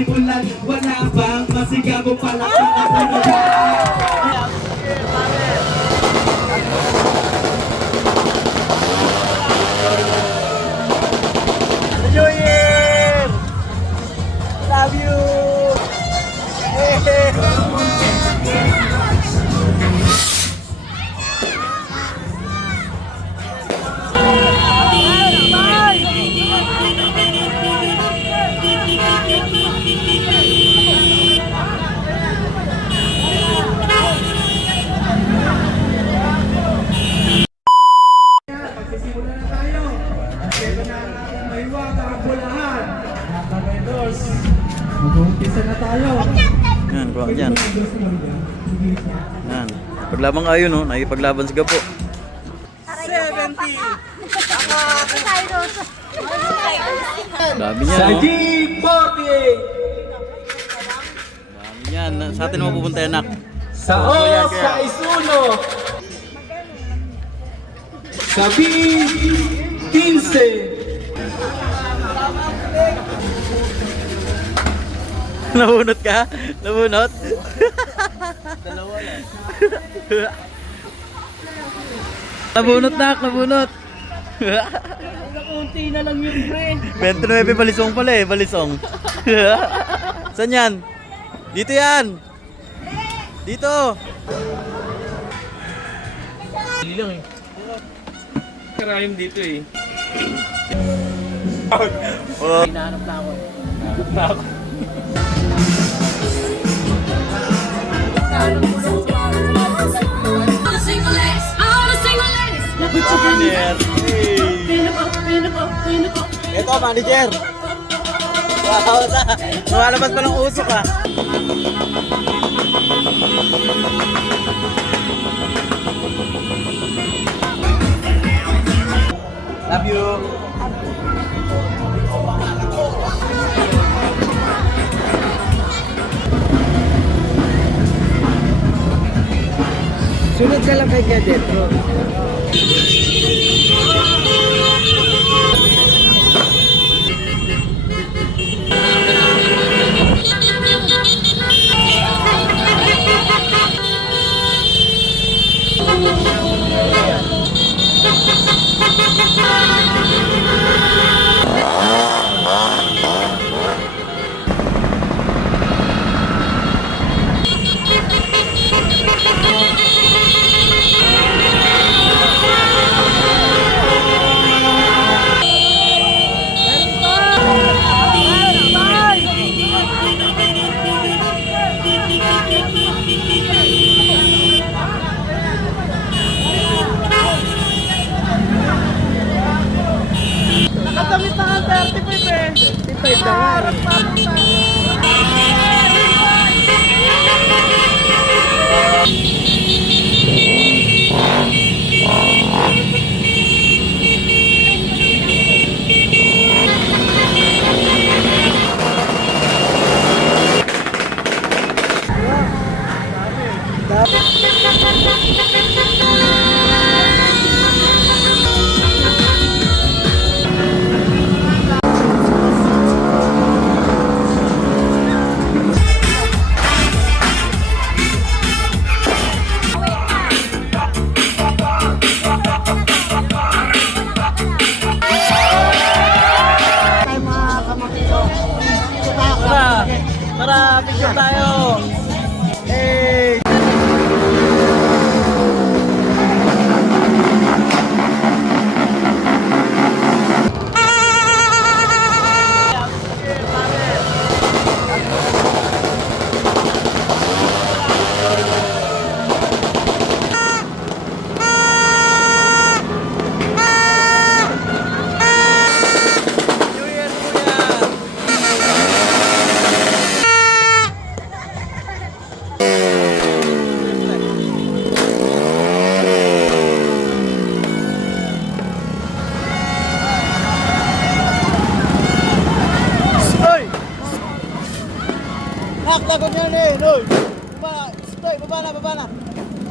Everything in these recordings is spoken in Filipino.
simulan, wala bang masigaw mo pala New Year! Love you! Magsisimula na tayo. Kaya na natin mahiwaga ang bulahan. Mga ka-vendors, mag-uumpisa na tayo. Yan, kuha dyan. Yan. Paglabang kayo, no? Nakipaglaban sa gapo. 70! Dami niyan, no? G40! Dami niyan. Sa atin mo pupunta yan, nak. Sa O, sa Isuno! Sa B15! Nabunot ka? Nabunot? Dalawa lang. Nabunot, nak. Nabunot. Kunti na lang yung friend. 29 balisong pala eh. Balisong. Saan yan? Dito yan. Dito. Hindi lang eh. Karayom dito eh. Oh. Hinahanap na ako. Hinahanap na ako. Manager. Ito, manager. Wow, lumalabas pa ng usok ah. Love you. Sunod ka lang kay Cadet, bro. Nakatamit na ang 35 eh. 35 na harap pa puta. Tara, picture tayo. Hey! Takot niya eh, Noy. Stoy, baba na.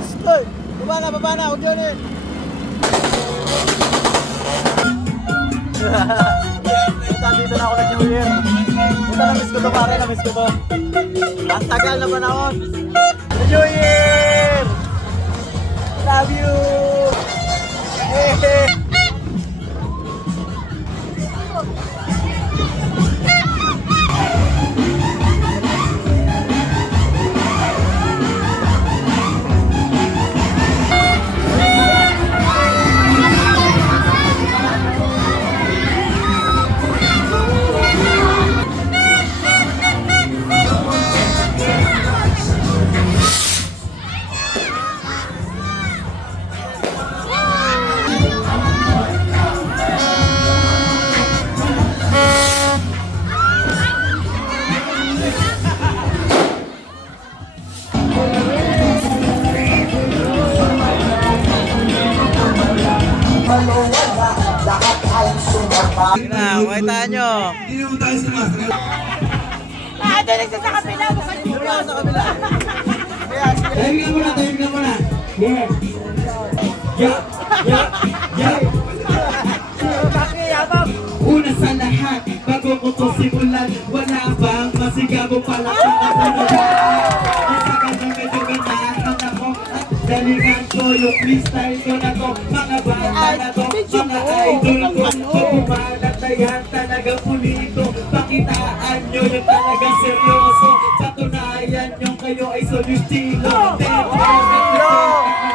Stoy, baba na, huwag yun eh. Dito na ako nag-New Year. na-miss ko to pare, na-miss ko to. Ang tagal na panahon. New Year! Love you! Eh. Sige na, makita nyo. Hindi naman tayo si Master. Doon sa kabila. Tahimik na muna. Yeah. Una sa lahat, bago ko to simulan, wala bang masigabo pala sa kapunulan? Isa ka na medyo ganahan ako, at dalingan ko yung freestyle ko na to. Mga banda na to, mga idol ko, so pumalat na yan talaga pulito. Pakitaan nyo yung talagang seryoso, patunayan nyo kayo ay solustilo.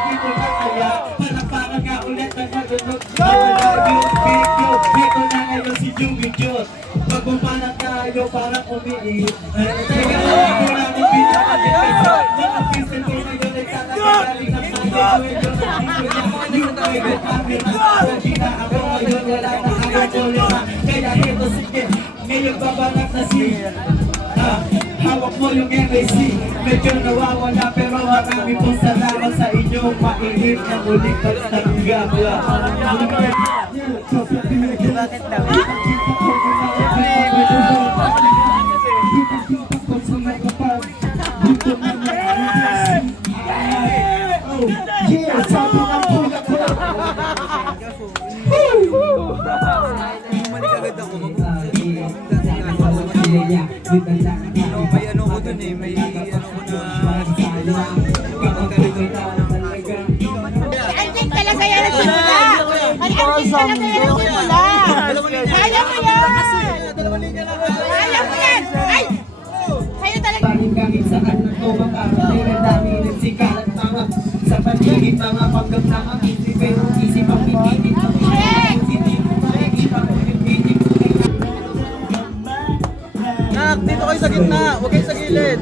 Dito na kaya, palakpakan nga ulit ang madunod. Wala yung video, ito na ngayon si Joey Jot. Pagbumanat tayo parang umiiyak. Teka lang, ako lang ang pinakalimutan. Mga pistol ko ngayon ay tatagaling ng tayo. Yung private camera, sa ginagawa ngayon wala na kayong problema. Kaya ito sige, ngayon babanat na si hawak mo yung MAC. Medyo nawawala pero marami pong salamat sa inyong mainit na muling pagtanggap. May ano ko dun eh, may ano ko na Andiyan talaga yan ang simula. Andiyan talaga yan ang simula. Kaya mo yan. Kaya mo yan. Ay! Sa'yo talaga. Kahit saan ito makakatay ang dami ng sikalat mga sa paligid mga panggap na makiti pero isip ang pinitin ang Nak, dito kayo sa gitna. Huwag kayo sa gilid.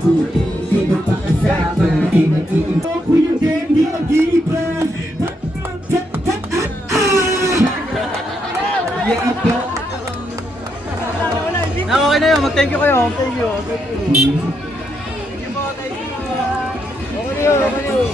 Na, okay na yun. Mag-thank you kayo. Thank you. Thank you. Okay na yun. Okay na yun.